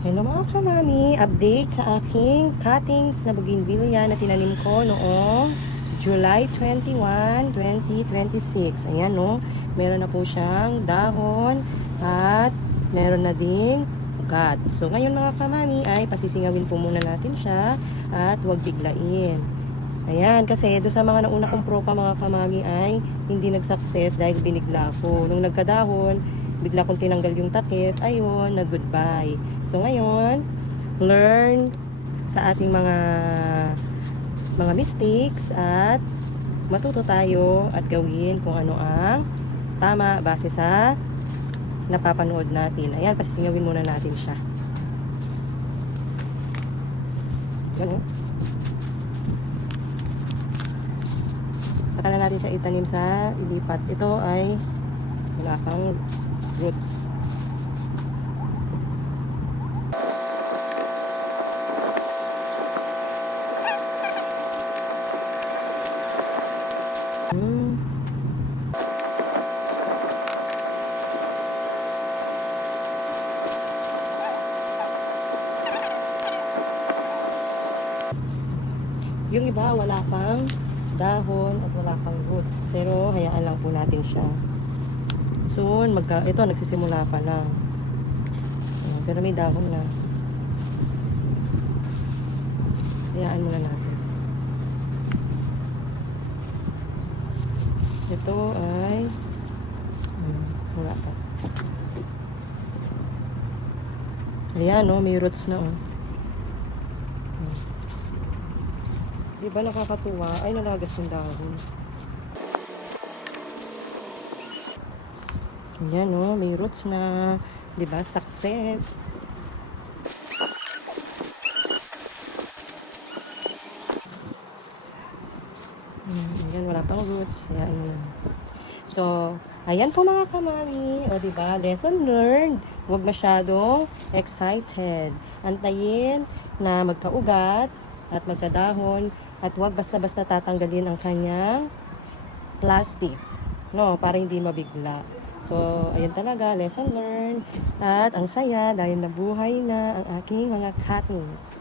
Hello mga kamami, update sa aking cuttings na bougainvillea na tinanim ko noong July 21, 2026. Ayan no, meron na po siyang dahon at meron na ding ugat. So ngayon mga kamami ay pasisingawin po muna natin siya at huwag biglain. Ayan, kasi doon sa mga nauna kong propa mga kamami ay hindi nag-success dahil binigla ako. Nung nagkadahon, bigla kong tinanggal yung takip, ayun, nag-goodbye. So ngayon, learn sa ating mga mistakes at matuto tayo at gawin kung ano ang tama base sa napapanood natin. Ayan, pasisingawin muna natin siya. Ganun. Saka na natin siya itanim sa ilipat. Ito ay wala pang roots. Yung iba wala pang dahon at wala pang roots. Pero hayaan lang po natin siya. Soon, ito nagsisimula pa lang. Pero may dahon na. Hayaan muna natin. Ito ay wala pa. Ayan, no, may roots na, oh. Diba nakakatuwa? Ay, nalagas yung dahon. Ayan, no, may roots na. Diba? Success. Ayan, wala pang roots. Ayan. So, ayan po mga kamami. O, diba? Lesson learned. Huwag masyadong excited. Antayin na magkaugat at magkadahon at huwag basta-basta tatanggalin ang kanyang plastic, no, para hindi mabigla. So, ayan talaga, lesson learned. At ang saya dahil nabuhay na ang aking mga cuttings.